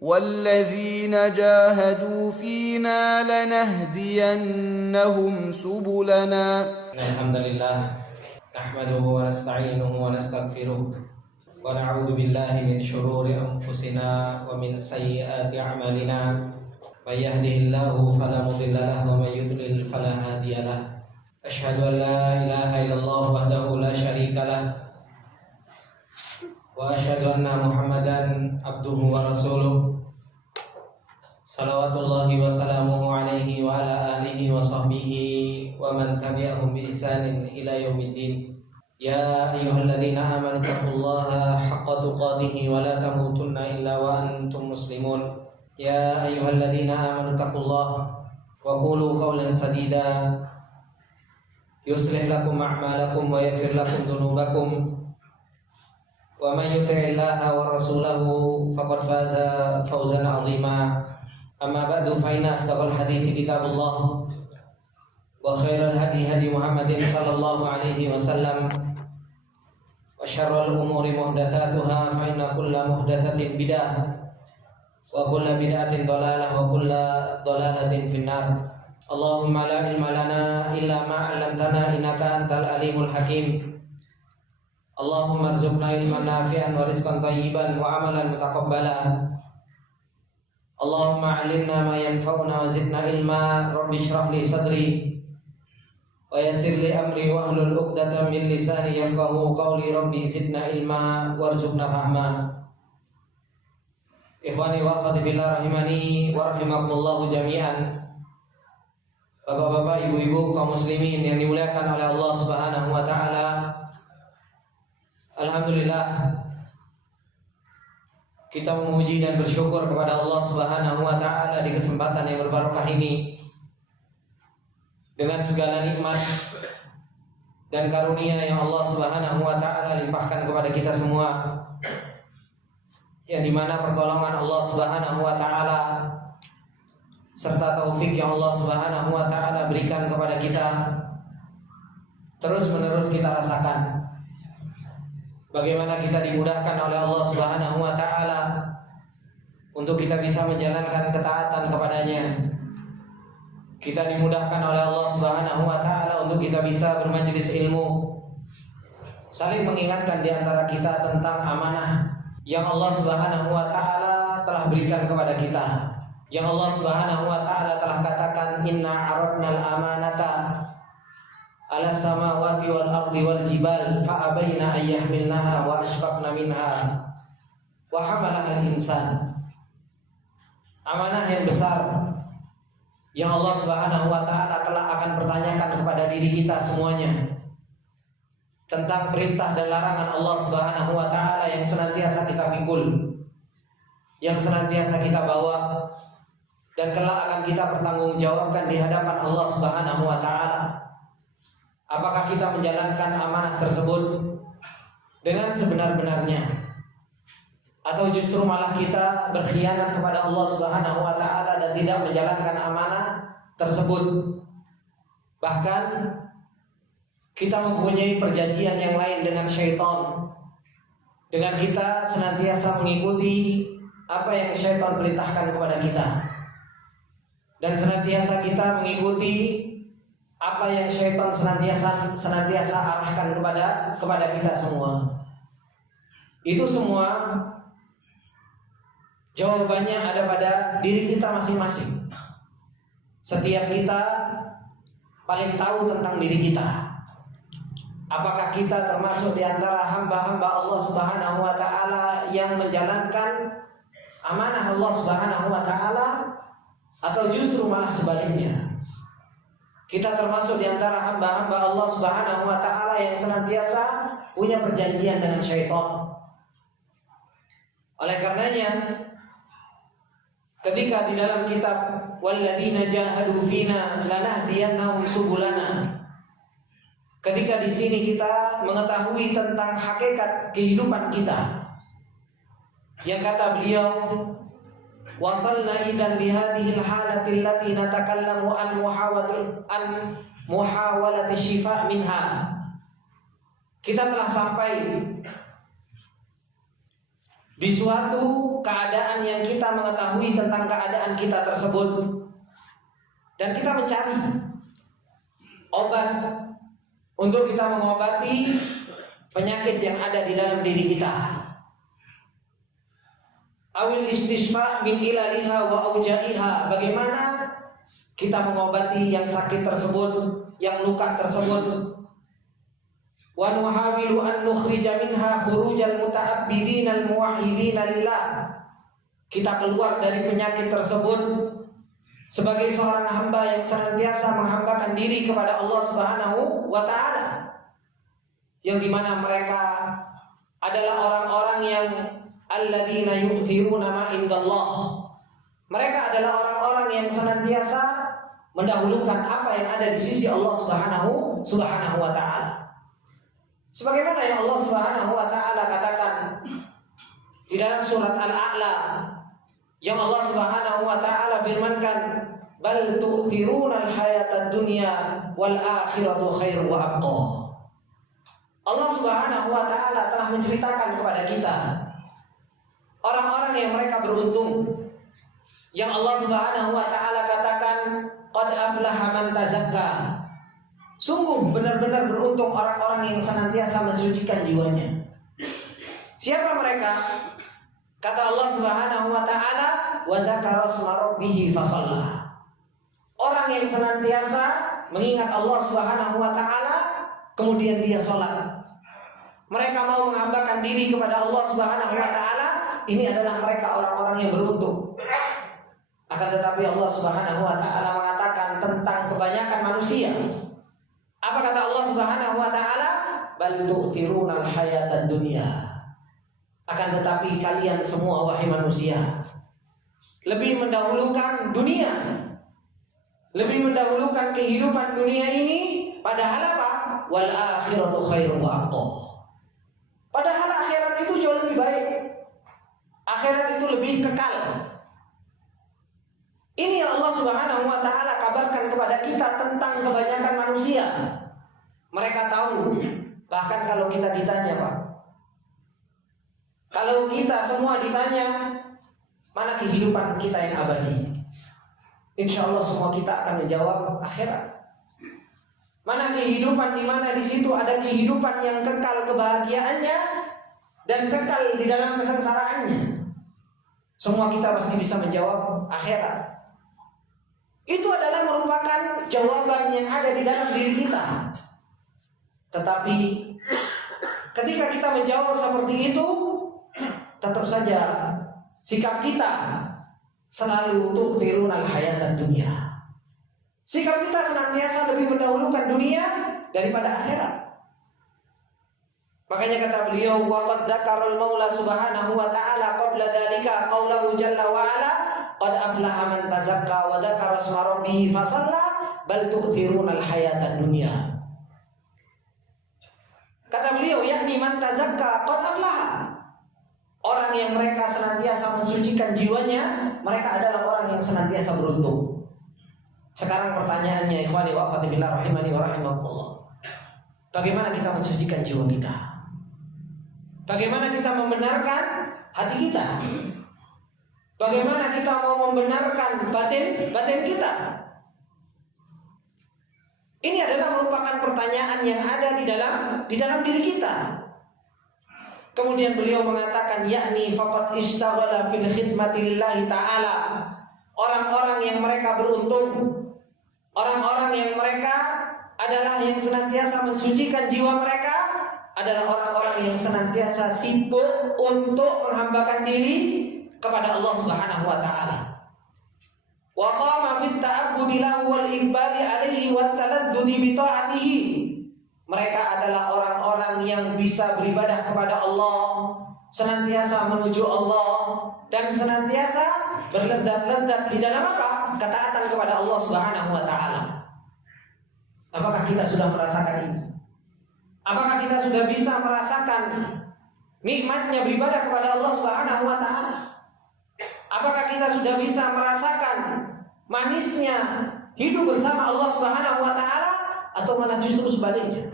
والذين جاهدوا فينا لنهدينهم سبلنا. الحمد لله نحمده ونستعينه ونستغفره ونعوذ بالله من شرور أنفسنا ومن سيئات أعمالنا من يهده الله فلا مضل له ومن يضلل فلا هادي له أشهد أن لا إله إلا الله وحده لا شريك له وأشهد أن محمدا عبده ورسوله صلوات الله وسلامه عليه وعلى آله وصحبه ومن تبعهم بإحسان إلى يوم الدين. يا أيها الذين آمنوا اتقوا الله حق تقاته ولا تموتن إلا وأنتم مسلمون. يا أيها الذين آمنوا اتقوا الله وقولوا قولا سديدا يصلح لكم أعمالكم ويغفر لكم ذنوبكم ومن يطع الله ورسوله فقد فاز فوزا عظيما. أما بعد فإن أصدق الحديث كتاب الله وخير الهدي هدي محمد صلى الله عليه وسلم وشر الأمور محدثاتها فإن كل محدثة بدعة وكل بدعة ضلالة وكل ضلالة في النار. اللهم لا علم لنا إلا ما علمتنا إنك أنت العليم الحكيم. اللهم ارزقنا علما نافعا ورزقا طيبا وعملا متقبلا. اللهم علمنا ما ينفعنا وزدنا علما. رب اشرح لي صدري ويسر لي أمري واحلل عقدة من لساني يفقهوا قولي. ربي زدنا علما وارزقنا فهما. Ikhwani wa akhwati fillah rahimani wa rahimakumullah jami'an. Bapak-bapak, ibu-ibu, kaum muslimin yang dimuliakan oleh Allah Subhanahu wa taala. Alhamdulillah, kita memuji dan bersyukur kepada Allah Subhanahu wa taala di kesempatan yang berbarokah ini, dengan segala nikmat dan karunia yang Allah Subhanahu wa taala limpahkan kepada kita semua, yang dimana pertolongan Allah Subhanahu wa taala serta taufik yang Allah Subhanahu wa taala berikan kepada kita terus menerus kita rasakan. Bagaimana kita dimudahkan oleh Allah Subhanahu wa taala untuk kita bisa menjalankan ketaatan kepadanya. Kita dimudahkan oleh Allah Subhanahu wa taala untuk kita bisa bermajelis ilmu, saling mengingatkan di antara kita tentang amanah yang Allah Subhanahu wa taala telah berikan kepada kita. Yang Allah Subhanahu wa taala telah katakan, inna aradnal amanata ala samawati wal ardi wal jibal fa abaina an yahmilnaha wa ashfaqna minha wa hamalaha al insan. Amanah yang besar yang Allah Subhanahu wa taala kelak akan pertanyakan kepada diri kita semuanya, tentang perintah dan larangan Allah Subhanahu wa taala yang senantiasa kita pikul, yang senantiasa kita bawa, dan kelak akan kita pertanggungjawabkan di hadapan Allah Subhanahu wa taala. Apakah kita menjalankan amanah tersebut dengan sebenar-benarnya, atau justru malah kita berkhianat kepada Allah Subhanahu wa taala dan tidak menjalankan amanah tersebut? Bahkan kita mempunyai perjanjian yang lain dengan syaitan, dengan kita senantiasa mengikuti apa yang syaitan perintahkan kepada kita, dan senantiasa kita mengikuti apa yang syaitan senantiasa arahkan kepada kita semua. Itu semua jawabannya ada pada diri kita masing-masing. Setiap kita paling tahu tentang diri kita. Apakah kita termasuk di antara hamba-hamba Allah Subhanahu wa taala yang menjalankan amanah Allah Subhanahu wa taala, atau justru malah sebaliknya? Kita termasuk di antara hamba-hamba Allah Subhanahu wa taala yang senantiasa punya perjanjian dengan syaitan. Oleh karenanya, ketika di dalam kitab walladzina jahadu fina lanahdiyannahum subulana, ketika di sini kita mengetahui tentang hakikat kehidupan kita, yang kata beliau, wasalna idan lihadihil halati allati natakallamu an muhawalati syifa minha. Kita telah sampai di suatu keadaan yang kita mengetahui tentang keadaan kita tersebut, dan kita mencari obat untuk kita mengobati penyakit yang ada di dalam diri kita. Awil istisfa min ilaliha wa aujaiha, bagaimana kita mengobati yang sakit tersebut, yang luka tersebut. Wa nuhawilu an nukhrija minha khurujal muta'abbidin al muwahhidin lillah. Kita keluar dari penyakit tersebut sebagai seorang hamba yang senantiasa menghambakan diri kepada Allah Subhanahu wa taala, yang dimana mereka adalah orang-orang yang alladzina yu'thiruna ma indallah. Mereka adalah orang-orang yang senantiasa mendahulukan apa yang ada di sisi Allah Subhanahu wa taala. Sebagaimana yang Allah Subhanahu wa taala katakan di dalam surat Al-A'la, yang Allah Subhanahu wa taala firmankan, bal tu'thiruna al-hayatad dunya wal akhiratu khairu wa abqa. Allah Subhanahu wa taala telah menceritakan kepada kita orang-orang yang mereka beruntung, yang Allah Subhanahu wa taala katakan, qad aflaha man tazakka. Sungguh benar-benar beruntung orang-orang yang senantiasa mensucikan jiwanya. Siapa mereka? Kata Allah Subhanahu wa taala, wa dzakara isma rabbih fasalla. Orang yang senantiasa mengingat Allah Subhanahu wa taala, kemudian dia sholat. Mereka mau menghambakan diri kepada Allah Subhanahu wa taala. Ini adalah mereka orang-orang yang beruntung. Akan tetapi Allah Subhanahu wa taala mengatakan tentang kebanyakan manusia. Apa kata Allah Subhanahu wa taala? Bal tu'thiruna al-hayatad dunya. Akan tetapi kalian semua wahai manusia lebih mendahulukan dunia, lebih mendahulukan kehidupan dunia ini, padahal apa? Wal akhiratu khairu wa abqa. Padahal akhirat itu jauh lebih baik. Akhirat itu lebih kekal. Ini yang Allah Subhanahu wa taala kabarkan kepada kita tentang kebanyakan manusia. Mereka tahu, bahkan kalau kita ditanya, Pak, kalau kita semua ditanya, mana kehidupan kita yang abadi? Insya Allah semua kita akan menjawab akhirat. Mana kehidupan di mana di situ ada kehidupan yang kekal kebahagiaannya dan kekal di dalam kesengsaraannya? Semua kita pasti bisa menjawab akhirat. Itu adalah merupakan jawaban yang ada di dalam diri kita. Tetapi ketika kita menjawab seperti itu, tetap saja sikap kita selalu tu'thiruna al-hayatad dunya. Sikap kita senantiasa lebih mendahulukan dunia daripada akhirat. Makanya kata beliau, wa qad dzakara al-Maula Subhanahu wa ta'ala qabla dzalika qaulahu jalla wa ala, qad aflaha man tazakka wa dzakara isma rabbih fasalla bal tu'thiruna al-hayatad dunya. Kata beliau, yakni man tazakka qad aflaha. Orang yang mereka senantiasa mensucikan jiwanya, mereka adalah orang yang senantiasa beruntung. Sekarang pertanyaannya, ikhwani wa akhwati billah rahimani wa rahimakumullah. Bagaimana kita mensucikan jiwa kita? Bagaimana kita membenarkan hati kita? Bagaimana kita mau membenarkan batin kita? Ini adalah merupakan pertanyaan yang ada di dalam diri kita. Kemudian beliau mengatakan, yakni faqad istaghala fil khidmati lillahi ta'ala. Orang-orang yang mereka beruntung, orang-orang yang mereka adalah yang senantiasa mensucikan jiwa mereka, adalah orang-orang yang senantiasa sibuk untuk menghambakan diri kepada Allah Subhanahu wa taala. Wa qama fit ta'abbudi lahu wal iqbali alaihi wat taladdudi bi ta'atihi. Mereka adalah orang-orang yang bisa beribadah kepada Allah, senantiasa menuju Allah, dan senantiasa berledat-ledat di dalam apa? Ketaatan kepada Allah Subhanahu wa taala. Apakah kita sudah merasakan ini? Apakah kita sudah bisa merasakan nikmatnya beribadah kepada Allah Subhanahu wa taala? Apakah kita sudah bisa merasakan manisnya hidup bersama Allah Subhanahu wa taala, atau malah justru sebaliknya?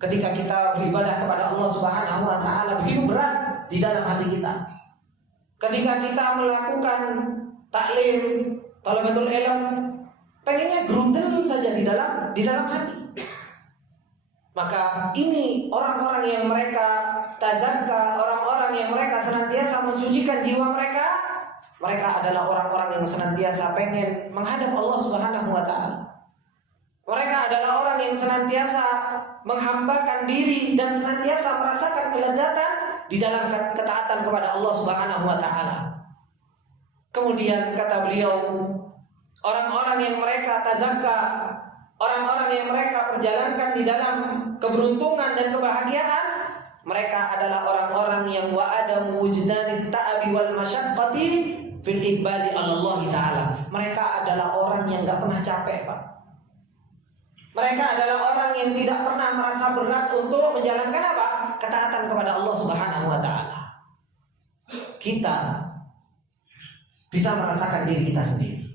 Ketika kita beribadah kepada Allah Subhanahu wa taala begitu berat, di dalam hati kita. Ketika kita melakukan taklim, thalabatul ilm, pengennya grundel saja di dalam hati. Maka ini orang-orang yang mereka tazakka, orang-orang yang mereka senantiasa mensucikan jiwa mereka, mereka adalah orang-orang yang senantiasa pengen menghadap Allah Subhanahu wa taala. Mereka adalah orang yang senantiasa menghambakan diri dan senantiasa merasakan kelezatan di dalam ketaatan kepada Allah Subhanahu wa taala. Kemudian kata beliau, orang-orang yang mereka tazakka, orang-orang yang mereka perjalankan di dalam keberuntungan dan kebahagiaan, mereka adalah orang-orang yang wa'adamu wujdanit ta'abi wal masyaqqati fil iqbali 'ala Allah taala. Mereka adalah orang yang enggak pernah capek, Pak. Mereka adalah orang yang tidak pernah merasa berat untuk menjalankan apa? Ketaatan kepada Allah Subhanahu wa taala. Kita bisa merasakan diri kita sendiri.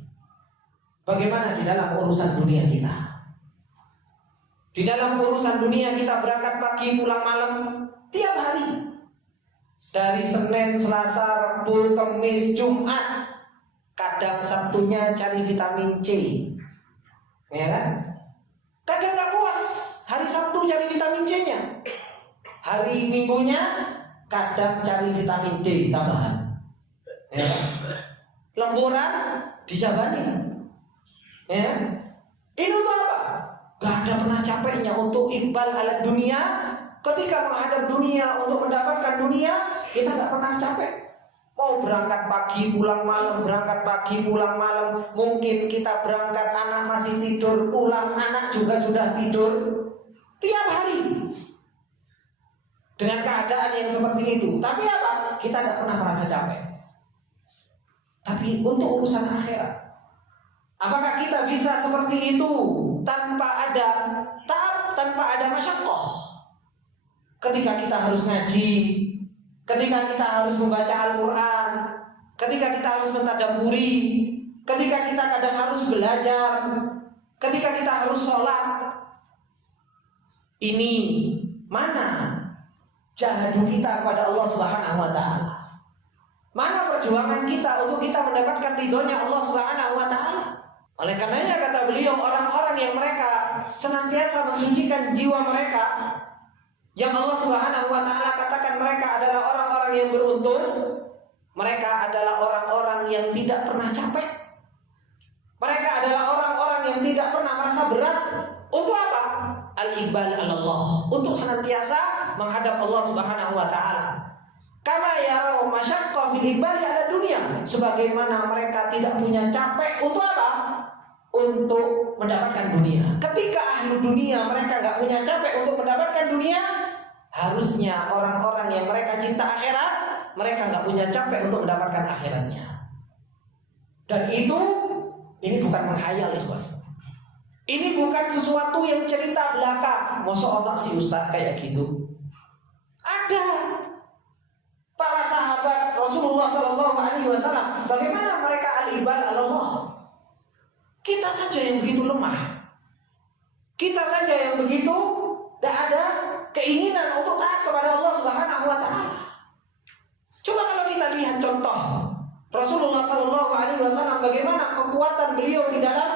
Bagaimana di dalam urusan dunia kita? Di dalam urusan dunia kita berangkat pagi pulang malam tiap hari. Dari Senin, Selasa, Rabu, Kamis, Jumat. Kadang Sabtunya cari vitamin C. Ya kan? Kadang nggak puas, hari Sabtu cari vitamin C-nya. Hari Minggunya kadang cari vitamin D tambahan. Ya. Lemburan dijabani. Ya. Ini untuk apa? Gak ada pernah capeknya untuk iqbal ala dunia. Ketika menghadap dunia untuk mendapatkan dunia, kita gak pernah capek. Mau berangkat pagi pulang malam, berangkat pagi pulang malam. Mungkin kita berangkat anak masih tidur, pulang anak juga sudah tidur. Tiap hari dengan keadaan yang seperti itu. Tapi apa? Kita tidak pernah merasa capek. Tapi untuk urusan akhirat, apakah kita bisa seperti itu tanpa ada taab, tanpa ada masyaqqah? Ketika kita harus ngaji, ketika kita harus membaca Al-Quran, ketika kita harus mentadabburi, ketika kita kadang harus belajar, ketika kita harus sholat, ini mana jahadu kita kepada Allah Subhanahu wa taala? Mana perjuangan kita untuk kita mendapatkan ridhonya Allah Subhanahu wa taala? Oleh karenanya kata beliau, orang-orang yang mereka senantiasa mensucikan jiwa mereka, yang Allah Subhanahu wa taala katakan mereka adalah orang-orang yang beruntung, mereka adalah orang-orang yang tidak pernah capek. Mereka adalah orang-orang yang tidak pernah merasa berat. Untuk apa? Al-iqbal 'ala Allah, untuk senantiasa menghadap Allah Subhanahu wa taala. Kama yarau masyaqqa fil iqbali 'ala dunia, sebagaimana mereka tidak punya capek untuk apa? Untuk mendapatkan dunia. Ketika ahli dunia mereka nggak punya capek untuk mendapatkan dunia, harusnya orang-orang yang mereka cinta akhirat, mereka nggak punya capek untuk mendapatkan akhiratnya. Dan ini bukan menghayal, ikhwan. Ini bukan sesuatu yang cerita belaka. Masa orang si ustaz kayak gitu? Ada para sahabat Rasulullah Sallallahu Alaihi Wasallam. Bagaimana mereka al-iqbal 'ala Allah? Kita saja yang begitu lemah. Kita saja yang begitu tidak ada keinginan untuk taat kepada Allah Subhanahu wa taala. Coba kalau kita lihat contoh Rasulullah Sallallahu Alaihi Wasallam, bagaimana kekuatan beliau di dalam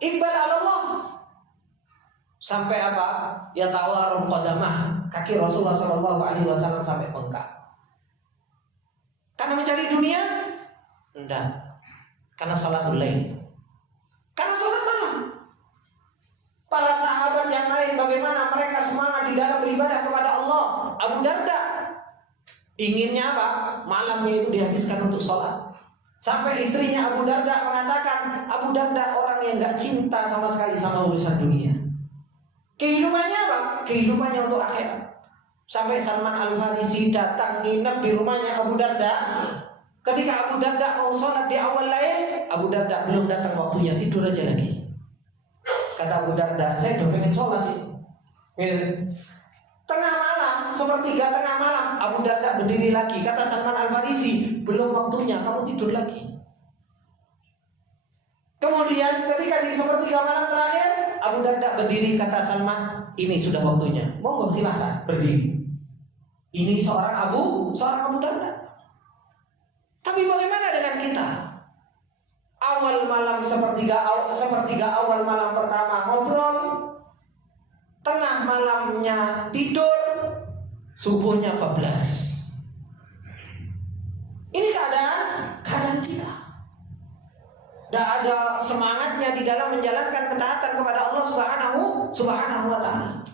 iqbal 'ala Allah. Sampai apa? Ya tawarum qadamah, kaki Rasulullah Sallallahu Alaihi Wasallam sampai bengkak. Karena mencari dunia? Enggak. Karena salatul lail. Karena sholat malam. Para sahabat yang lain bagaimana mereka semangat di dalam beribadah kepada Allah. Abu Darda inginnya apa? Malamnya itu dihabiskan untuk sholat. Sampai istrinya Abu Darda mengatakan, Abu Darda orang yang gak cinta sama sekali sama urusan dunia. Kehidupannya apa? Kehidupannya untuk akhirat. Sampai Salman Al-Farisi datang nginep di rumahnya Abu Darda. Ketika Abu Darda mau sholat di awal lain, Abu Darda belum datang waktunya, tidur aja lagi. Kata Abu Darda, saya udah pengen sholat ini. Tengah malam, sepertiga tengah malam, Abu Darda berdiri lagi. Kata Salman Al-Farisi, belum waktunya, kamu tidur lagi. Kemudian ketika di sepertiga malam terakhir, Abu Darda berdiri. Kata Salman, ini sudah waktunya, monggo silahkan berdiri. Ini seorang Abu Darda. Tapi bagaimana dengan kita? Awal malam sepertiga awal malam pertama ngobrol, tengah malamnya tidur, subuhnya bablas. Ini keadaan kita. Tidak ada semangatnya di dalam menjalankan ketaatan kepada Allah Subhanahu wa ta'ala.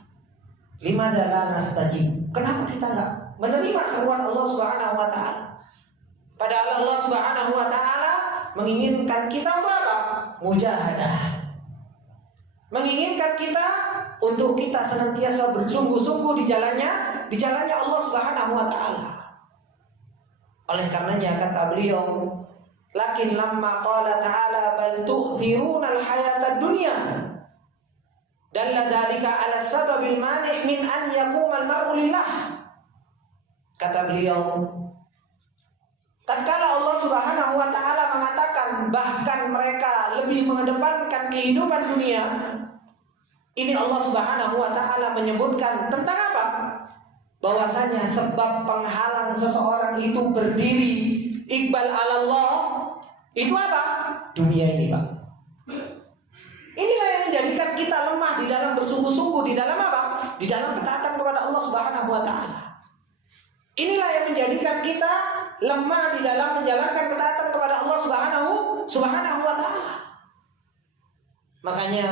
Limadza la nastajib? Kenapa kita enggak menerima seruan Allah Subhanahu wa ta'ala? Padahal Allah Subhanahu wa ta'ala menginginkan kita untuk apa? Mujahadah. Menginginkan kita untuk kita senantiasa bersungguh-sungguh di jalannya Allah Subhanahu wa ta'ala. Oleh karenanya kata beliau, lakin lamma qala ta'ala bal tu'thiruna al-hayata ad-dunya dalla dzalika 'ala sababil mani' min an yaquma al-mar'u lillah. Kata beliau, tatkala Allah Subhanahu wa ta'ala mengatakan bahkan mereka lebih mengedepankan kehidupan dunia, ini Allah Subhanahu wa ta'ala menyebutkan tentang apa? Bahwasanya sebab penghalang seseorang itu berdiri iqbal 'ala Allah itu apa? Dunia ini, Pak. Inilah yang menjadikan kita lemah di dalam bersungguh-sungguh di dalam apa? Di dalam ketaatan kepada Allah Subhanahu wa ta'ala. Inilah yang menjadikan kita lemah di dalam menjalankan ketaatan kepada Allah Subhanahu wa ta'ala. Makanya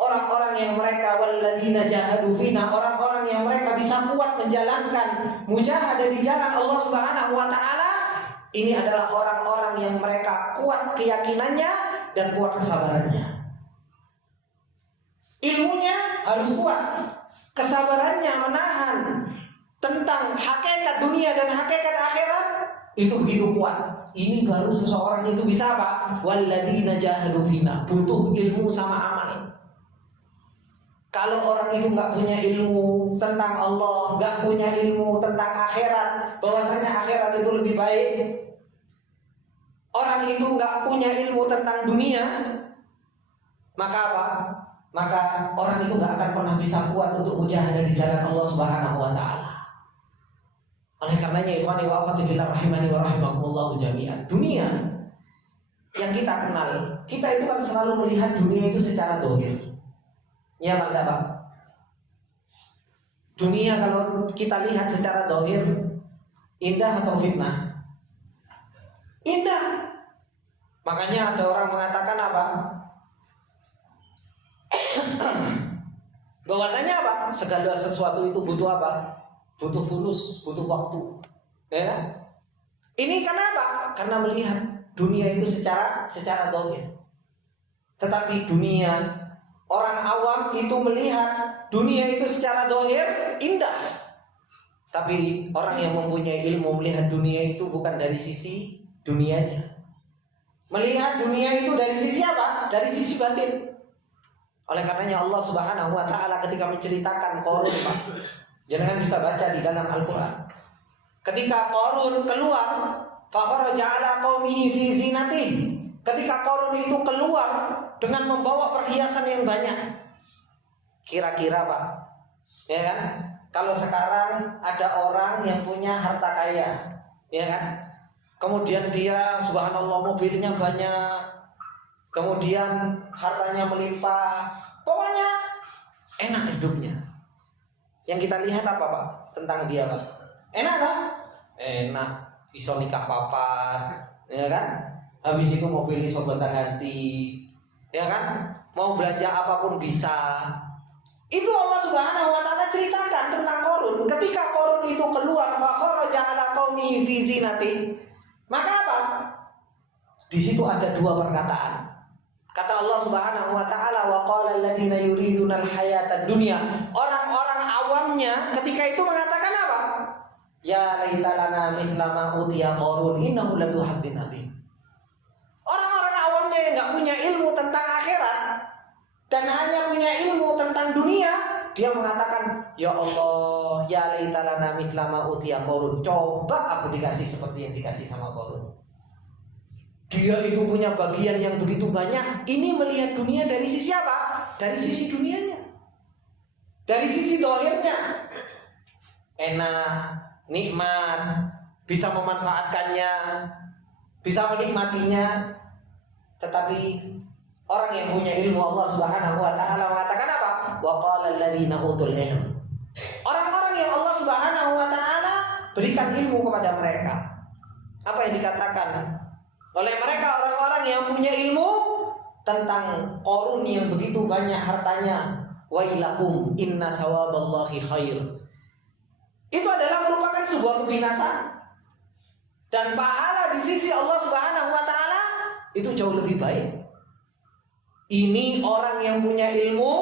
orang-orang yang mereka walladzina jahadu fina, orang-orang yang mereka bisa kuat menjalankan mujahadah di jalan Allah Subhanahu wa ta'ala, ini adalah orang-orang yang mereka kuat keyakinannya dan kuat kesabarannya. Ilmunya harus kuat, kesabarannya menahan tentang hakikat dunia dan hakikat akhirat itu begitu kuat. Ini baru seseorang itu bisa apa? Walladzina jahadu fina, butuh ilmu sama amal. Kalau orang itu nggak punya ilmu tentang Allah, nggak punya ilmu tentang akhirat, bahwasanya akhirat itu lebih baik, orang itu nggak punya ilmu tentang dunia, maka apa? Maka orang itu nggak akan pernah bisa kuat untuk mujahadah di jalan Allah Subhanahu wa ta'ala. Oleh karenanya ikhwani wa akhwati fillah rahimani wa rahimakumullah jami'an. Dunia yang kita kenal, kita itu kan selalu melihat dunia itu secara zahir. Ya Pak, enggak Pak? Dunia kalau kita lihat secara zahir, indah atau fitnah? Indah. Makanya ada orang mengatakan apa? Bahwasanya apa? Segala sesuatu itu butuh apa? Butuh fulus, butuh waktu. Ya kan? Ini kenapa? Karena melihat dunia itu secara zahir. Tetapi dunia, orang awam itu melihat dunia itu secara zahir indah. Tapi orang yang mempunyai ilmu melihat dunia itu bukan dari sisi dunianya. Melihat dunia itu dari sisi apa? Dari sisi batin. Oleh karenanya Allah Subhanahu wa ta'ala ketika menceritakan Qarun, Pak, jangan bisa baca di dalam Al-Quran. Ketika Qarun keluar, fakharaja ala qaumihi fi zinatihi. Ketika Qarun itu keluar dengan membawa perhiasan yang banyak. Kira-kira Pak, ya kan? Kalau sekarang ada orang yang punya harta kaya, ya kan? Kemudian dia subhanallah mobilnya banyak, kemudian hartanya melimpah, pokoknya enak hidupnya. Yang kita lihat apa Pak tentang dia Pak? Enak kan? Enak, iso nikah papat, ya kan? Habis itu mobil iso gonta-ganti, ya kan? Mau belanja apapun bisa. Itu Allah Subhanahu wa ta'ala ceritakan tentang Qarun. Ketika Qarun itu keluar, fa kharaja ala qaumi fi zinati. Maka apa? Di situ ada dua perkataan. Kata Allah Subhanahu wa ta'ala, wa qala alladziina yuriduna al-hayata ad-dunya. Orang-orang awamnya ketika itu mengatakan apa? Ya laita lana mithla ma utiya Qarun innahu ladu haddin adzim. Orang-orang awamnya yang enggak punya ilmu tentang akhirat dan hanya punya ilmu tentang dunia, dia mengatakan, ya Allah, ya laita lana mithla ma utiya Qarun. Coba aku dikasih seperti yang dikasih sama Qarun. Dia itu punya bagian yang begitu banyak. Ini melihat dunia dari sisi apa? Dari sisi dunianya, dari sisi zahirnya. enak, nikmat, bisa memanfaatkannya, bisa menikmatinya. Tetapi orang yang punya ilmu, Allah Subhanahu wa taala mengatakan apa? Wa qala alladziina utul ilm. Orang-orang yang Allah Subhanahu wa taala berikan ilmu kepada mereka. Apa yang dikatakan oleh mereka orang-orang yang punya ilmu tentang Qarun yang begitu banyak hartanya? Wailakum inna sawaballahi khair. Itu adalah merupakan sebuah kebinasaan. Dan pahala di sisi Allah Subhanahu wa taala itu jauh lebih baik. Ini orang yang punya ilmu,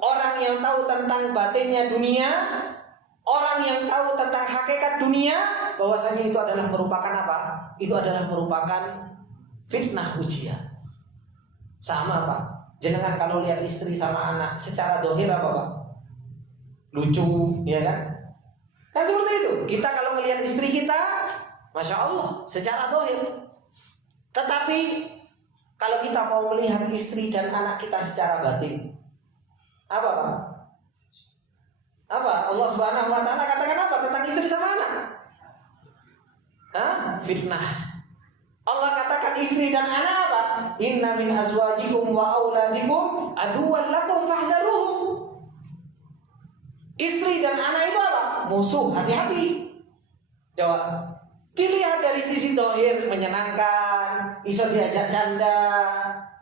orang yang tahu tentang batinnya dunia, orang yang tahu tentang hakikat dunia, bahwasanya itu adalah merupakan apa? Itu adalah merupakan fitnah ujian. Sama Pak, jenengan kalau lihat istri sama anak secara dohir apa Pak? Lucu, ya kan? Kan seperti itu. Kita kalau melihat istri kita, Masya Allah, secara dohir. Tetapi kalau kita mau melihat istri dan anak kita secara batin, apa Pak? Apa? Allah Subhanahu wa taala katakan apa tentang istri sama anak? Fitnah. Allah katakan istri dan anak apa? Inna min azwajikum wa auladikum aduwwan lakum fahdharuhum. Istri dan anak itu apa? Musuh, hati-hati. Jawab. Dilihat dari sisi dohir menyenangkan, iso diajak canda,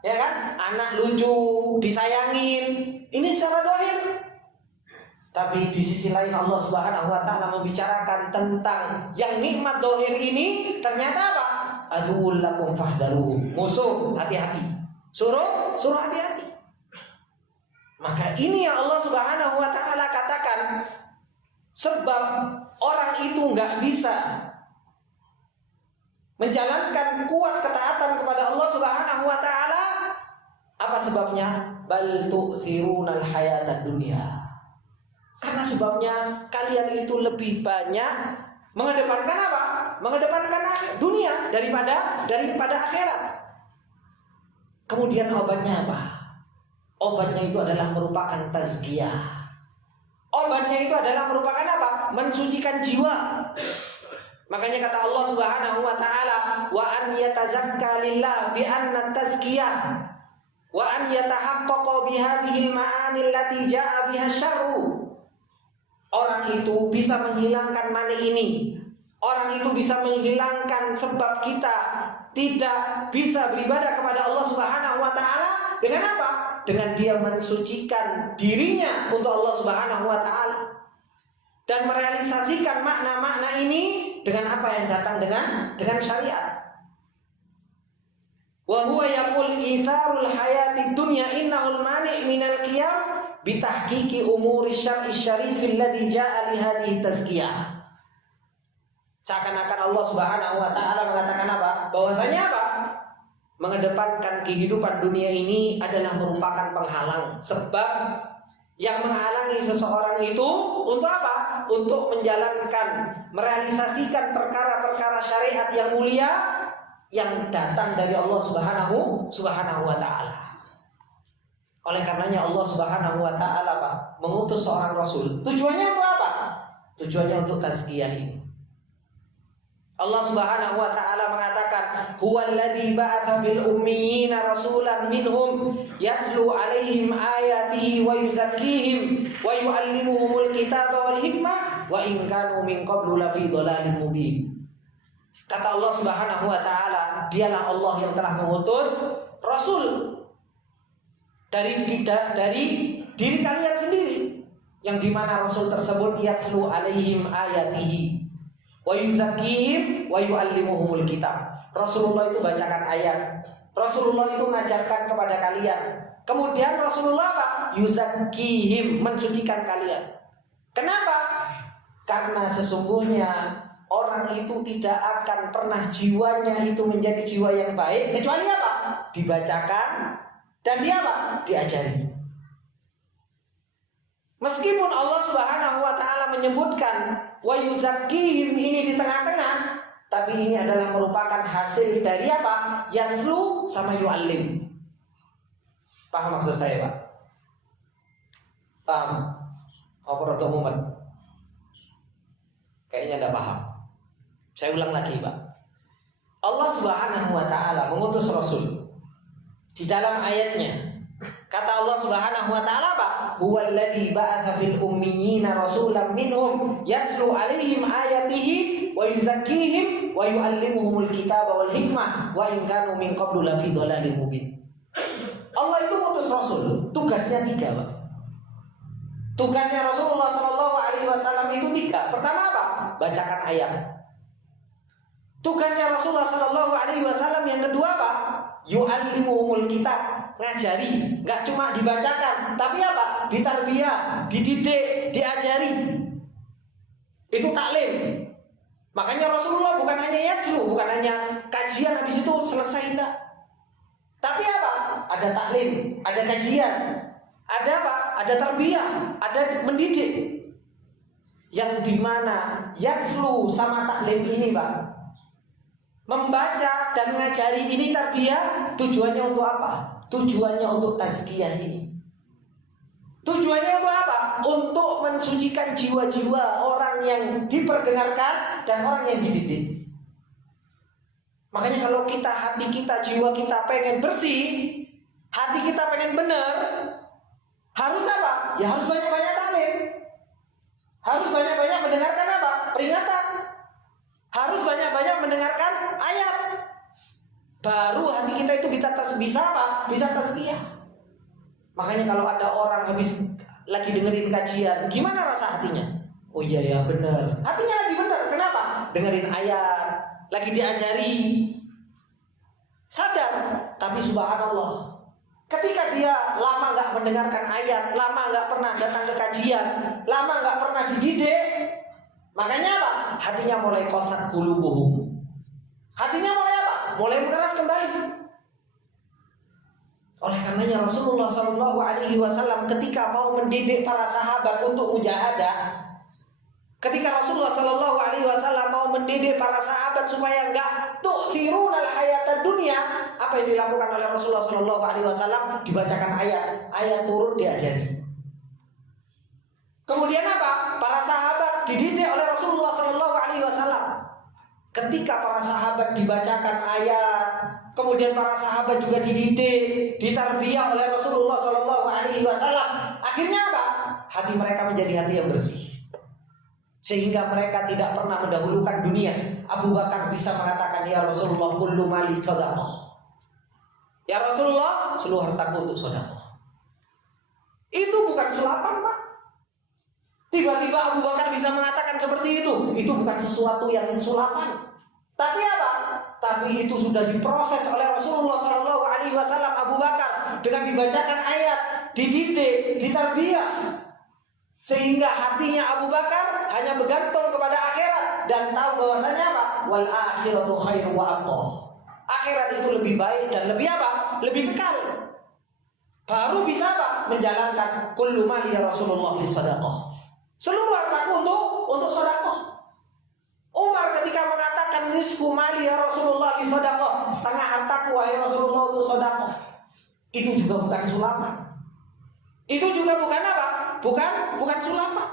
ya kan? Anak lucu, disayangin. Ini secara dohir. Tapi di sisi lain Allah Subhanahu wa taala membicarakan tentang yang nikmat dohir ini ternyata apa? Aduwwul lakum fahdharu. Musuh, hati-hati. Suruh hati-hati. Maka ini yang Allah Subhanahu wa taala katakan, sebab orang itu nggak bisa menjalankan kuat ketaatan kepada Allah Subhanahu wa taala. Apa sebabnya? Bal tu'thirunal hayatad dunya. Karena sebabnya kalian itu lebih banyak mengedepankan apa? Mengedepankan dunia daripada akhirat. Kemudian obatnya apa? Obatnya itu adalah merupakan tazkiyah. Obatnya itu adalah merupakan apa? Mensucikan jiwa. Makanya kata Allah Subhanahu wa taala, wa an yatazakka lillah bi anna tazkiyah wa an yatahaqqaqa bi hadhihi al-ma'ani allati jaa'a biha syarru. Orang itu bisa menghilangkan mani ini. Orang itu bisa menghilangkan sebab kita tidak bisa beribadah kepada Allah Subhanahu wa taala dengan apa? Dengan dia mensucikan dirinya untuk Allah Subhanahu wa taala dan merealisasikan makna-makna ini dengan apa yang datang dengan syariat. Wa huwa yaqul itharul hayati dunya innahul mani' minal qiyam bitahqiqi umuri syar'i syarifil ladzi jaa'a li hadhihi tazkiyah. Seakan-akan Allah Subhanahu wa taala mengatakan apa? Bahwasanya apa? Mengedepankan kehidupan dunia ini adalah merupakan penghalang. Sebab yang menghalangi seseorang itu untuk apa? Untuk menjalankan, merealisasikan perkara-perkara syariat yang mulia yang datang dari Allah Subhanahu wa taala. Oleh karenanya Allah Subhanahu wa taala Pak mengutus seorang rasul. Tujuannya untuk apa? Tujuannya untuk tazkiyah ini. Allah Subhanahu wa taala mengatakan, "Huwallazi ba'atsa fil ummiyina rasulan minhum yatlu 'alaihim ayatihi wa yuzakkihim wa yu'allimuhumul kitaba wal hikmah wa in kanu min qablu lafi dhalalin mubin." Kata Allah Subhanahu wa taala, dialah Allah yang telah mengutus rasul dari diri kalian sendiri, yang dimana rasul tersebut yatlu 'alaihim ayatihi wa yuzakkihim wa yu'allimuhumul kitab. Rasulullah itu bacakan ayat, Rasulullah itu mengajarkan kepada kalian. Kemudian Rasulullah apa? Yuzakkihim, mensucikan kalian. Kenapa? Karena sesungguhnya orang itu tidak akan pernah jiwanya itu menjadi jiwa yang baik kecuali apa? Dibacakan dan dia apa? Diajari. Meskipun Allah Subhanahu wa taala menyebutkan wa yuzakkihim ini di tengah-tengah, tapi ini adalah merupakan hasil dari apa? Yatslu sama yu'allim. Paham maksud saya, Pak? Paham? Apa rada mumet? Kayaknya enggak paham. Saya ulang lagi, Pak. Allah Subhanahu wa taala mengutus Rasul. Di dalam ayatnya kata Allah Subhanahu wa taala apa? Huwallazi ba'atsa fil ummiyina rasulan minhum yatlu 'alaihim ayatihi wa yuzakkihim wa yu'allimuhumul kitaba wal hikmah wa in kanu min qablu lafi dhalalin mubin. Allah itu mengutus Rasul, tugasnya 3, Pak. Tugasnya Rasulullah sallallahu alaihi wasallam itu 3. Pertama apa? Bacakan ayat. Tugasnya Rasulullah sallallahu alaihi wasallam yang kedua apa? Yu'allimuhumul kitab, ngajari, nggak cuma dibacakan, tapi apa? Ditarbiyah, dididik, diajari. Itu taklim. Makanya Rasulullah bukan hanya yatlu, bukan hanya kajian habis itu selesai, enggak. Tapi apa? Ada taklim, ada kajian, ada apa? Ada tarbiyah, ada mendidik. Yang dimana yatlu sama taklim ini, Pak, membaca dan mengajari ini tarbiyah, tujuannya untuk apa? Tujuannya untuk tazkiyah ini. Tujuannya untuk apa? Untuk mensucikan jiwa-jiwa orang yang diperdengarkan dan orang yang dididik. Makanya kalau kita, hati kita, jiwa kita pengen bersih, hati kita pengen benar, harus apa? Ya harus banyak-banyak taklim. Harus banyak-banyak mendengarkan apa? Peringatan. Harus banyak-banyak mendengarkan ayat. Baru hati kita itu bisa apa? Bisa tazkiyah. Makanya kalau ada orang habis lagi dengerin kajian, gimana rasa hatinya? Oh iya ya benar. Hatinya lagi benar. Kenapa? Dengerin ayat, lagi diajari. Sadar. Tapi subhanallah, ketika dia lama nggak mendengarkan ayat, lama nggak pernah datang ke kajian, lama nggak pernah dididik, makanya apa? Hatinya mulai qasat qulubuhum. Hatinya mulai apa? Mulai mengeras kembali. Oleh karenanya Rasulullah Shallallahu Alaihi Wasallam ketika mau mendidik para sahabat untuk mujahadah, ketika Rasulullah Shallallahu Alaihi Wasallam mau mendidik para sahabat supaya enggak tu'thirunal hayatad dunya, apa yang dilakukan oleh Rasulullah Shallallahu Alaihi Wasallam? Dibacakan ayat turun diajari. Kemudian apa? Para sahabat dididik oleh Rasulullah Shallallahu Alaihi Wasallam. Ketika para sahabat dibacakan ayat, kemudian para sahabat juga dididik, ditarbiyah oleh Rasulullah Shallallahu Alaihi Wasallam. Akhirnya apa? Hati mereka menjadi hati yang bersih, sehingga mereka tidak pernah mendahulukan dunia. Abu Bakar bisa mengatakan, ya Rasulullah, kullu mali shadaqah. Ya Rasulullah, seluruh hartaku untuk sedekah. Itu bukan sulapan, Pak. Tiba-tiba Abu Bakar bisa mengatakan seperti itu. Itu bukan sesuatu yang sulapan. Tapi apa? Tapi itu sudah diproses oleh Rasulullah Shallallahu Alaihi Wasallam. Abu Bakar dengan dibacakan ayat, dididik, ditarbiyah, sehingga hatinya Abu Bakar hanya bergantung kepada akhirat dan tahu bahwasanya apa? Wal akhiratu khairu wa abqa. Akhirat itu lebih baik dan lebih apa? Lebih kekal. Baru bisa apa? Menjalankan kullu mali ya Rasulullah li sadaqah. Seluruh hartaku untuk sedekah. Umar ketika mengatakan nisfu mali ya Rasulullah li sadaqah, setengah hartaku wahai Rasulullah untuk sedekah. Itu juga bukan sulapan. Itu juga bukan apa? Bukan sulapan.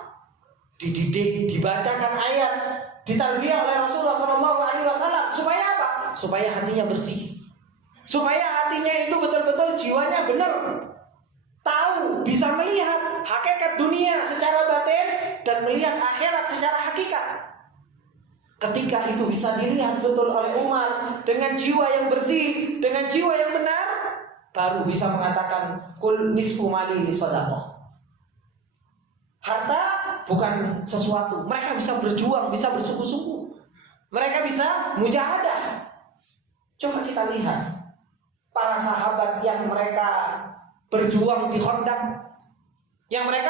Dididik, dibacakan ayat, ditarbiyah oleh Rasulullah Shallallahu Alaihi Wasallam. Supaya apa? Supaya hatinya bersih. Supaya hatinya itu betul-betul jiwanya benar. Tahu, bisa melihat hakikat dunia secara batin dan melihat akhirat secara hakikat. Ketika itu bisa dilihat betul oleh Umar dengan jiwa yang bersih, dengan jiwa yang benar, baru bisa mengatakan kul nisfu mali li shadaqah. Harta bukan sesuatu. Mereka bisa berjuang, bisa bersungguh-sungguh. Mereka bisa mujahadah. Coba kita lihat para sahabat yang mereka berjuang di Khandaq. Yang mereka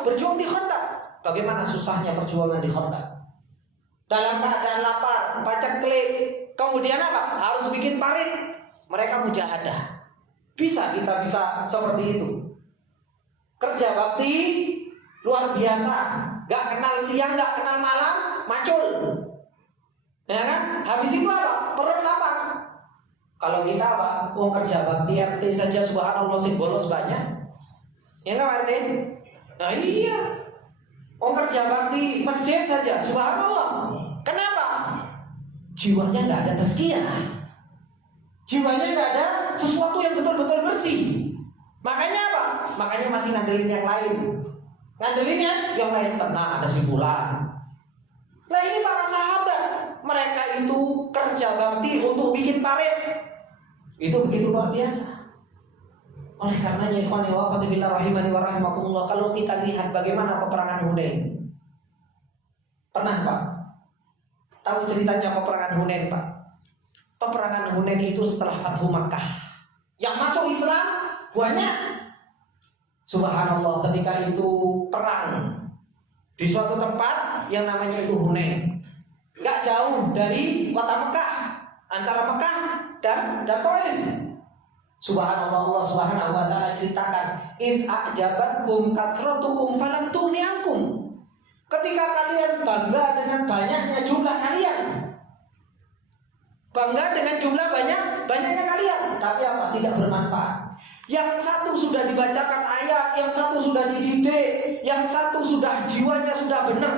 berjuang di Khandaq. Bagaimana susahnya perjuangan di Khandaq? Dalam keadaan lapar, paceklik, kemudian apa? Harus bikin parit. Mereka mujahadah. Bisa seperti itu. Kerja bakti luar biasa. Gak kenal siang, gak kenal malam, macul. Ya kan? Habis itu apa? Perut lapar. Kalau kita apa? Kerja bakti RT saja subhanallah sing bolos banyak. Ya enggak RT? Nah iya. kerja bakti masjid saja, subhanallah. Kenapa? Jiwanya nggak ada tazkiyah. Jiwanya nggak ada sesuatu yang betul-betul bersih. Makanya apa? Makanya masih ngandelin yang lain. Ngandelinnya yang lain, tenang ada si fulan. Nah ini para sahabat, mereka itu kerja bakti untuk bikin parit. Itu begitu luar biasa. Oleh karenanya ikhwani wa akhwati fillah rahimani wa rahimakumullah, kalau kita lihat bagaimana peperangan Hunain. Pernah Pak? Tahu ceritanya peperangan Hunain Pak? Peperangan Hunain itu setelah Fathu Makkah. Yang masuk Islam banyak. Subhanallah, ketika itu perang di suatu tempat yang namanya itu Hunain. Gak jauh dari kota Mekah, antara Mekah dan Taif. Subhanallah, Allah Subhanahu wa taala ceritakan, "Id a'jabatkum kathratukum falam tughni ankum." Ketika kalian bangga dengan banyaknya jumlah kalian. Bangga dengan jumlah banyaknya kalian, tapi apa? Tidak bermanfaat. Yang satu sudah dibacakan ayat, yang satu sudah dididik, yang satu sudah jiwanya sudah benar.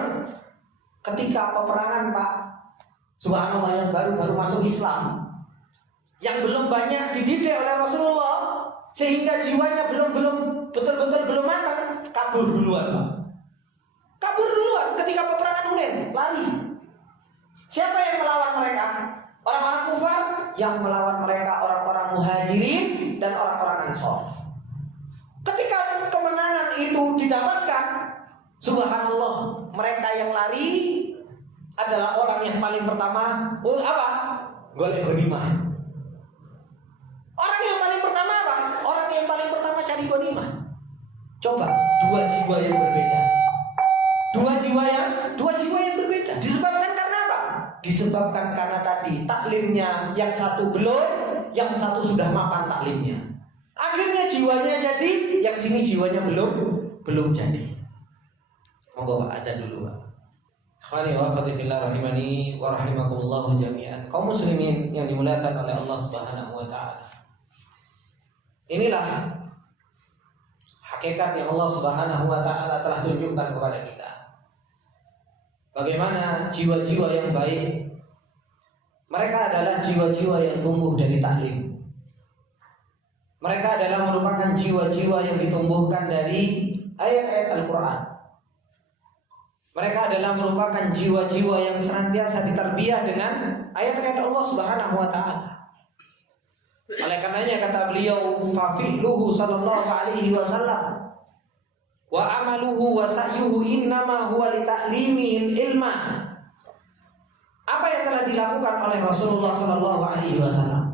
Ketika peperangan Pak, subhanallah, yang baru masuk Islam, yang belum banyak dididik oleh Rasulullah, sehingga jiwanya belum betul-betul belum matang, kabur duluan Pak. Kabur duluan ketika peperangan Hunain, lari. Siapa yang melawan mereka? Orang-orang kufar. Yang melawan mereka orang-orang muhajirin dan orang-orang ansor. Ketika kemenangan itu didapatkan, subhanallah, mereka yang lari adalah orang yang paling pertama golek ghanimah. Orang yang paling pertama apa? Orang yang paling pertama cari ghanimah. Coba, dua jiwa yang berbeda. Dua jiwa yang berbeda. Disebabkan karena apa? Disebabkan karena tadi taklimnya yang satu belum, yang satu sudah mapan taklimnya. Akhirnya jiwanya jadi, yang sini jiwanya belum jadi. Monggo Pak, ada dulu Pak. Khani wa akhwati fillah rahimani wa rahimakumullah jami'an. Kaum muslimin yang dimuliakan oleh Allah Subhanahu wa taala. Inilah hakikat yang Allah Subhanahu wa taala telah tunjukkan kepada kita. Bagaimana jiwa-jiwa yang baik, mereka adalah jiwa-jiwa yang tumbuh dari taklim. Mereka adalah merupakan jiwa-jiwa yang ditumbuhkan dari ayat-ayat Al-Quran. Mereka adalah merupakan jiwa-jiwa yang senantiasa ditarbiyah dengan ayat-ayat Allah Subhanahu wa taala. Oleh karenanya kata beliau, fafi'luhu sallallahu alaihi wasallam wa amaluhu wa sa'yuhu innama huwa li ta'limil ilma. Apa yang telah dilakukan oleh Rasulullah sallallahu alaihi wasallam,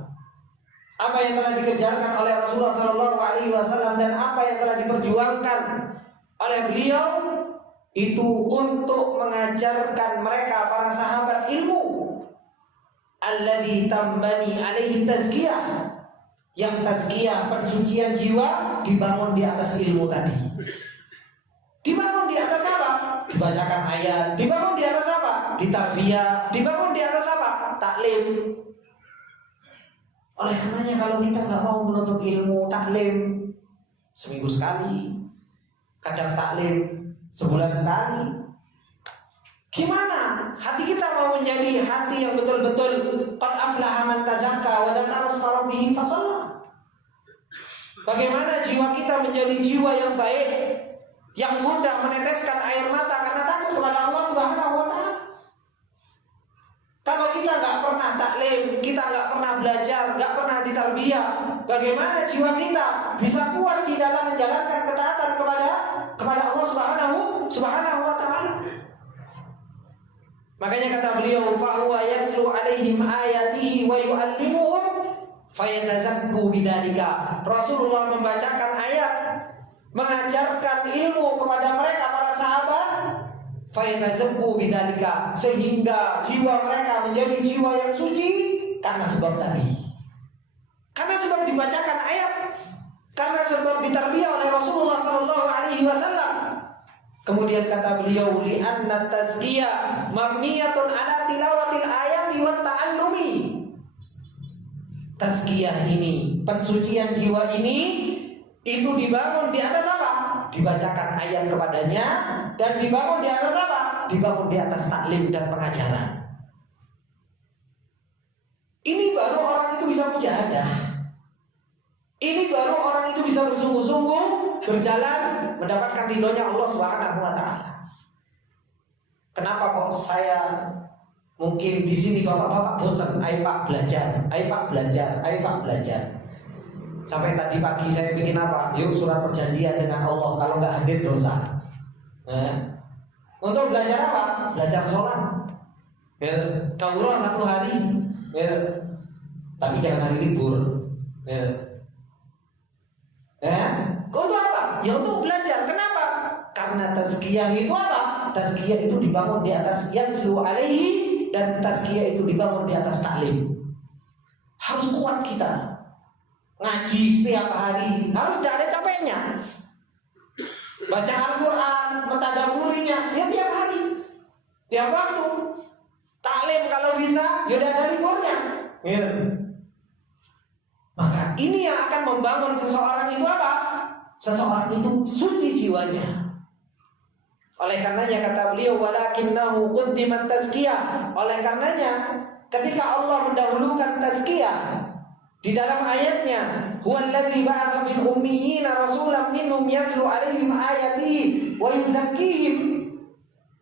apa yang telah dikejarkan oleh Rasulullah sallallahu alaihi wasallam, dan apa yang telah diperjuangkan oleh beliau itu untuk mengajarkan mereka para sahabat ilmu. Alladzi tambani alaihi tazkiyah, yang tazkiyah pensucian jiwa dibangun di atas ilmu tadi. Dibangun di atas apa? Dibacakan ayat. Dibangun di atas apa? Ditarbiyah. Dibangun di atas apa? Taklim. Oleh karenanya kalau kita nggak mau menuntut ilmu taklim seminggu sekali, kadang taklim sebulan sekali, gimana hati kita mau menjadi hati yang betul-betul qad aflaha man tazakka wa dzakara isma rabbih fasalla? Bagaimana jiwa kita menjadi jiwa yang baik, yang mudah meneteskan air mata karena takut kepada Allah Subhanahu wa taala? Kalau kita nggak pernah taklim, kita nggak pernah belajar, nggak pernah ditarbiyah, bagaimana jiwa kita bisa kuat di dalam menjalankan ketaatan kepada Allah Subhanahu wa taala? Makanya kata beliau, fa huwa yatlu alaihim ayatihi wa yu'allimuhum fayatazakku bidzalika. Rasulullah membacakan ayat, mengajarkan ilmu kepada mereka para sahabat, fayatazakku bidzalika, sehingga jiwa mereka menjadi jiwa yang suci karena sebab tadi. Karena sebab dibacakan ayat, karena sebab ditarbiyah oleh Rasulullah sallallahu alaihi wasallam. Kemudian kata beliau, li'anna tazkiyah mabniyatun ala tilawatil ayati wat ta'allumi. Tazkiyah ini, pensucian jiwa ini, itu dibangun di atas apa? Dibacakan ayat kepadanya dan dibangun di atas apa? Dibangun di atas taklim dan pengajaran. Ini baru orang itu bisa mujahadah. Ini baru orang itu bisa bersungguh-sungguh berjalan mendapatkan ridhonya Allah Subhanahu wa taala. Kenapa kok saya mungkin di sini bapak-bapak bosan, ayo Pak belajar, ayo Pak belajar, ayo Pak belajar. Sampai tadi pagi saya bikin apa? Yuk surat perjanjian dengan Allah, kalau nggak hadir dosa. Untuk belajar apa? Belajar sholat. Daurah 1 hari. Tapi jangan hari libur. Untuk apa? Ya untuk belajar. Kenapa? Karena tazkiyah itu apa? Tazkiyah itu dibangun di atas yatslu alaihi, dan tazkiyah itu dibangun di atas taklim. Harus kuat kita. Ngaji setiap hari, harus tidak ada capeknya. Baca Al-Quran, mentadaburinya, ya tiap hari, tiap waktu. Taklim kalau bisa, ya udah ada liburnya. Maka ini yang akan membangun seseorang itu apa? Seseorang itu suci jiwanya. Oleh karenanya kata beliau, walakinnahu quddimat tazkiyah. Oleh karenanya ketika Allah mendahulukan tazkiyah di dalam ayatnya, huwallazi ba'atha fil ummiyina rasulan minhum yatlu 'alaihim ayatihi wa yuzakkihim.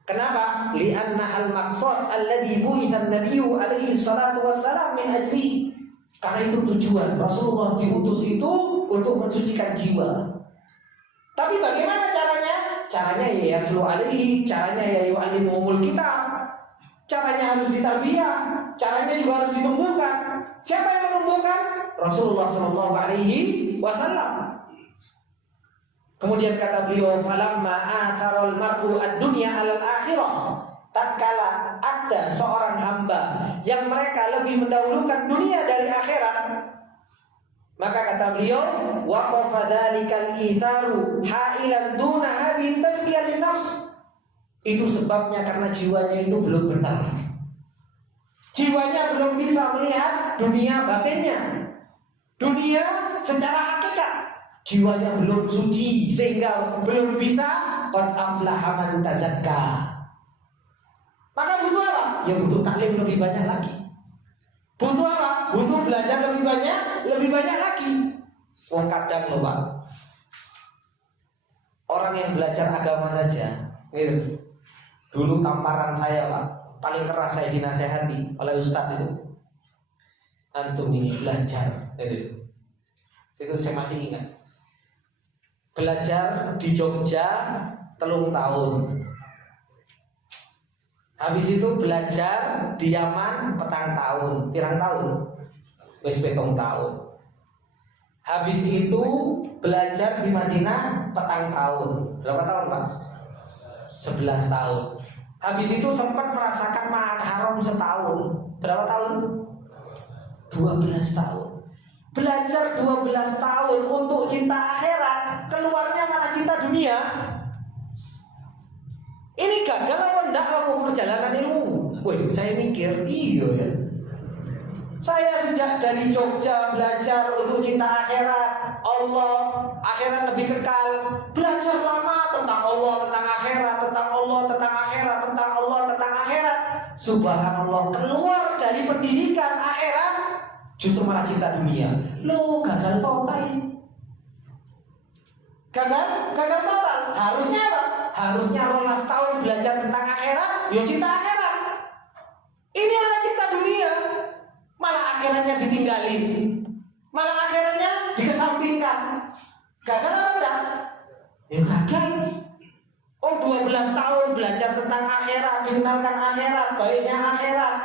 Kenapa? Li'anna al-maqsad alladzi bu'itha an-nabiyyu alaihi salatu wassalam min ajli. Karena itu tujuan Rasulullah diutus itu untuk mensucikan jiwa. Tapi bagaimana caranya? Caranya ya yatlu alaihi, caranya ya yu'allimuhumul kitab. Caranya harus ditarbiyah, caranya juga harus ditumbuhkan. Siapa yang menumbuhkan? Rasulullah sallallahu alaihi wasallam. Kemudian kata beliau, falamma atharal mar'u ad-dunya 'alal akhirah. Tatkala ada seorang hamba yang mereka lebih mendahulukan dunia dari akhirat, maka kata beliau, waqafa dzalikal itharu ha'ilan duna hadhihi tazkiyah linnafs. Itu sebabnya karena jiwanya itu belum benar. Jiwanya belum bisa melihat dunia batinnya, dunia secara hakikat. Jiwanya belum suci sehingga belum bisa qad aflaha man tazakka. Maka butuh apa? Ya butuh taklim lebih banyak lagi. Butuh apa? Butuh belajar lebih banyak lagi. Wong kadang loh Pak, orang yang belajar agama saja, gitu. Dulu tamparan saya Pak, paling keras saya dinasehati oleh Ustadz itu, antum ini belajar, gitu. Itu saya masih ingat. Belajar di Jogja 3 tahun. Habis itu belajar di Yaman 4 tahun. Pirang tahun? Wis 7 tahun. Habis itu belajar di Madinah 4 tahun. Berapa tahun Pak? 11 tahun. Habis itu sempat merasakan Ma'had Haram setahun. Berapa tahun? 12 tahun. Belajar 12 tahun untuk cinta akhirat, keluarnya malah cinta dunia. Ini gagal apa enggak kamu perjalanan ilmu? Woi, saya mikir, iya ya. Saya sejak dari Jogja belajar untuk cinta akhirat, Allah, akhirat lebih kekal. Belajar lama tentang Allah, tentang akhirat, tentang Allah, tentang akhirat, tentang Allah, tentang akhirat. Subhanallah, keluar dari pendidikan akhirat justru malah cinta dunia. Loh, gagal total. Gagal total. Harusnya apa? Harusnya 12 tahun belajar tentang akhirat, ya cinta akhirat. Ini malah cinta dunia. Malah akhiratnya ditinggalin. Malah akhiratnya dikesampingkan. Gagal apa enggak? Ya gagal. Oh 12 tahun belajar tentang akhirat, dikenalkan akhirat, baiknya akhirat,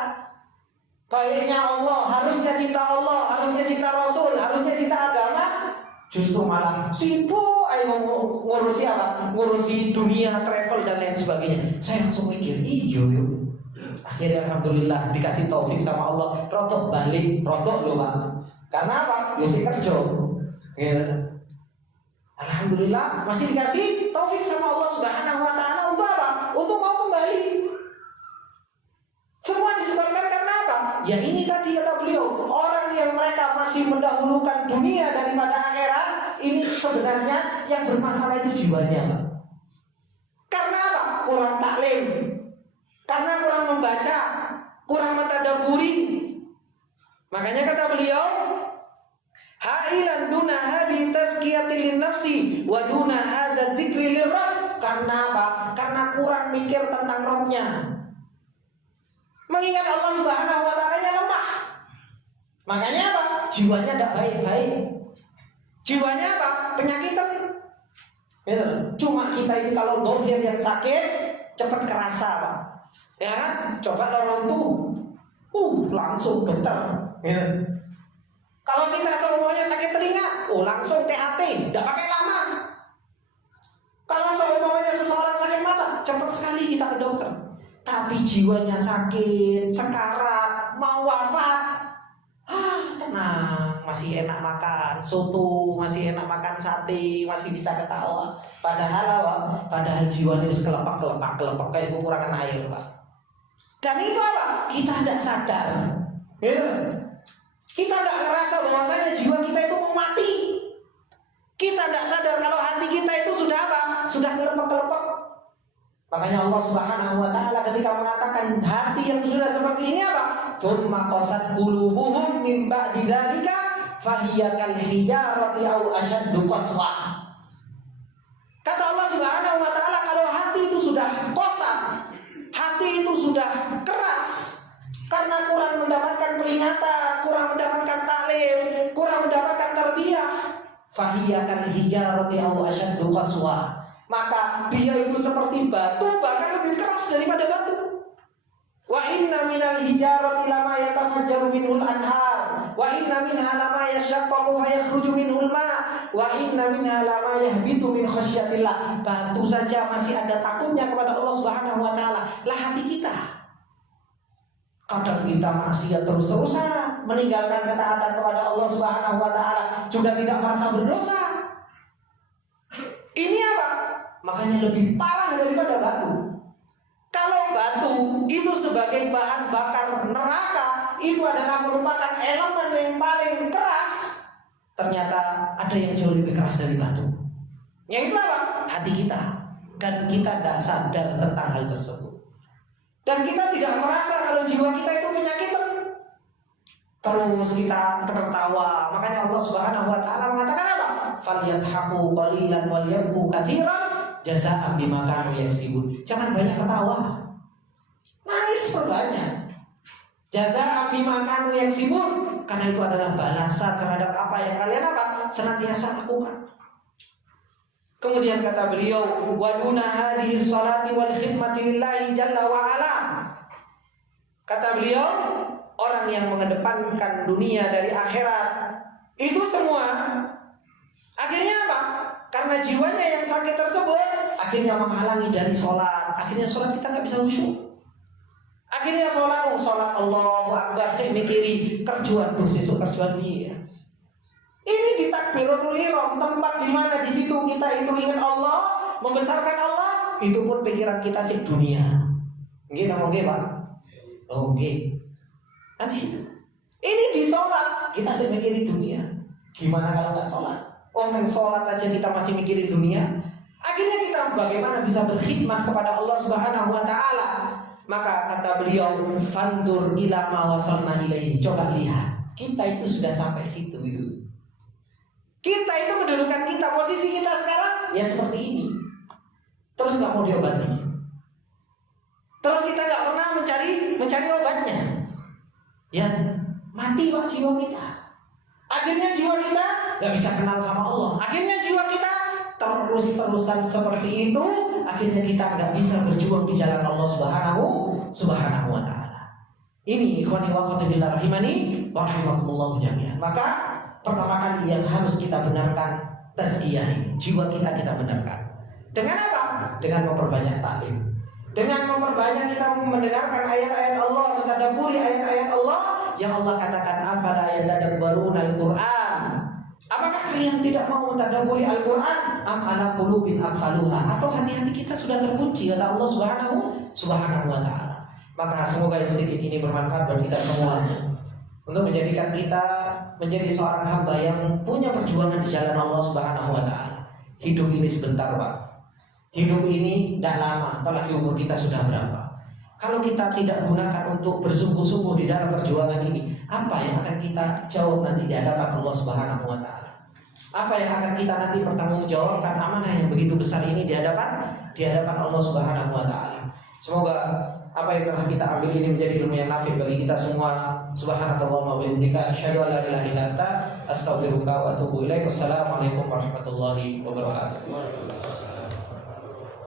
baiknya Allah, harusnya cinta Allah, harusnya cinta Rasul, harusnya cinta agama. Justru malah sibuk ayo ngurusi apa? Ngurusi dunia, travel dan lain sebagainya. Saya langsung mikir, iyo. Akhirnya alhamdulillah dikasih taufik sama Allah, rotok balik, rotok loh Pak. Karena apa? Ya si kerja. Ya. Alhamdulillah masih dikasih taufik sama Allah Subhanahu wa taala untuk apa? Untuk mau kembali. Semua disebabkan karena apa? Ya ini tadi kata beliau, orang yang mereka masih mendahulukan dunia daripada akhirat, ini sebenarnya yang bermasalah itu jiwanya, Pak. Karena apa? Kurang taklim, karena kurang membaca, kurang mentadaburi. Makanya kata beliau, hailan duna hadi tazkiyatil nafsi wa duna hadza dzikri lirabb. Karena apa? Karena kurang mikir tentang Rabbnya. Mengingat Allah Subhanahu wa ta'ala lemah. Makanya apa? Jiwanya tidak baik-baik. Jiwanya apa? Penyakitan. Gitu. Cuma kita ini kalau dohir yang sakit cepat kerasa, Pak. Ya kan? Coba lorontu, langsung getar. Gitu. Kalau kita semuanya sakit telinga, langsung THT, tidak pakai lama. Kalau semuanya seseorang sakit mata, cepat sekali kita ke dokter. Tapi jiwanya sakit, sekarat, mau wafat, tenang, masih enak makan soto, masih enak makan sate, masih bisa ketawa. Padahal jiwanya harus kelepak kayak kekurangan air, Pak. Dan itu apa? Kita tidak sadar, gitu. Kita tidak ngerasa bahwasanya jiwa kita itu mau mati. Kita tidak sadar kalau hati kita itu sudah apa? Sudah kelepek-kelepek. Makanya Allah Subhanahu wa ta'ala ketika mengatakan hati yang sudah seperti ini apa? Tsumma qasat qulubuhum min ba'di dzalika fahiya kal hijarati aw ashaddu qaswa. Kata Allah Subhanahu wa ta'ala, kalau hati itu sudah qasat, hati itu sudah keras karena kurang mendapatkan peringatan, kurang mendapatkan taklim, kurang mendapatkan tarbiyah, fahiya kal hijarati aw ashaddu qaswa. Maka dia itu seperti batu, bahkan lebih keras daripada batu. Wa inna minal hijarati lama yatafajjaru minhul anhar, wa inna minha lama yashaqqaqu fa yakhruju minhul ma, wa inna minha lama yahbitu min khasyatillah. Batu saja masih ada takutnya kepada Allah Subhanahu wa ta'ala. Lah hati kita, kadang kita maksiat terus-terusan, meninggalkan ketaatan kepada Allah Subhanahu wa ta'ala, juga tidak merasa berdosa. Ini apa? Makanya lebih parah daripada batu. Kalau batu itu sebagai bahan bakar neraka, itu adalah merupakan elemen yang paling keras. Ternyata ada yang jauh lebih keras dari batu. Yaitu apa? Hati kita. Dan kita tidak sadar tentang hal tersebut. Dan kita tidak merasa kalau jiwa kita itu penyakitan. Terus kita tertawa. Makanya Allah Subhanahu wa ta'ala mengatakan apa? Falyadhaku qalilan wal yabku katsiran jazaa'an bima kanu yaksibun. Jangan banyak ketawa, nangis perbanyak. Jazaa'an bima kanu yaksibun, karena itu adalah balasan terhadap apa yang kalian senantiasa lakukan. Kemudian kata beliau, wa duna hadhihi sholati wal khidmati lillahi jalla wa ala. Kata beliau, orang yang mengedepankan dunia dari akhirat itu semua akhirnya apa? Karena jiwanya yang sakit tersebut akhirnya menghalangi dari sholat. Akhirnya sholat kita nggak bisa khusyuk. Akhirnya sholat Allahu Akbar, saya mikiri kerjaan besok kerjaan dia. Ini di takbiratul ihram, tempat di mana di situ kita itu ingat Allah, membesarkan Allah, itu pun pikiran kita sih dunia. Nggih, nggih Pak. Oke. Nanti itu. Ini di sholat kita sih mikiri dunia. Gimana kalau nggak sholat? Orang sholat aja kita masih mikirin dunia. Akhirnya kita bagaimana bisa berkhidmat kepada Allah Subhanahu wa ta'ala. Maka kata beliau, fandur ila ma wasalna ilaihi. Coba lihat, kita itu sudah sampai situ itu. Kita itu kedudukan kita, posisi kita sekarang ya seperti ini. Terus nggak mau diobati. Terus kita nggak pernah mencari obatnya. Ya mati Pak jiwa kita. Akhirnya jiwa kita nggak bisa kenal sama Allah. Akhirnya jiwa kita terus-terusan seperti itu. Akhirnya kita nggak bisa berjuang di jalan Allah Subhanahu wa ta'ala. Ini ikhwani wa akhwati billah rahimani wa rahimakumullah jami'an. Maka pertama kali yang harus kita benarkan tazkiyah ini, jiwa kita benarkan. Dengan apa? Dengan memperbanyak taklim. Dengan memperbanyak kita mendengarkan ayat-ayat Allah, mentadabburi ayat-ayat Allah yang Allah katakan afala yatadabbaruna al-Qur'an. Apakah kalian tidak mau mentadabburi Al-Qur'an? Am ala qulubin aqfaluha? Atau hati-hati kita sudah terkunci kata Allah Subhanahu wa ta'ala. Maka semoga yang sedikit ini bermanfaat bagi kita semua, untuk menjadikan kita menjadi seorang hamba yang punya perjuangan di jalan Allah Subhanahu wa taala. Hidup ini sebentar, Pak. Hidup ini tidak lama, apalagi umur kita sudah berapa. Kalau kita tidak gunakan untuk bersungguh-sungguh di dalam perjuangan ini, apa yang akan kita jawab nanti di hadapan Allah Subhanahu wa taala? Apa yang akan kita nanti pertanggungjawabkan amanah yang begitu besar ini di hadapan Allah Subhanahu wa taala. Semoga apa yang telah kita ambil ini menjadi ilmu yang nafi bagi kita semua. Subhanakallahumma wa bihamdika asyhadu an la ilaha illa anta astaghfiruka wa atubu ilaik. Wassalamualaikum warahmatullahi wabarakatuh.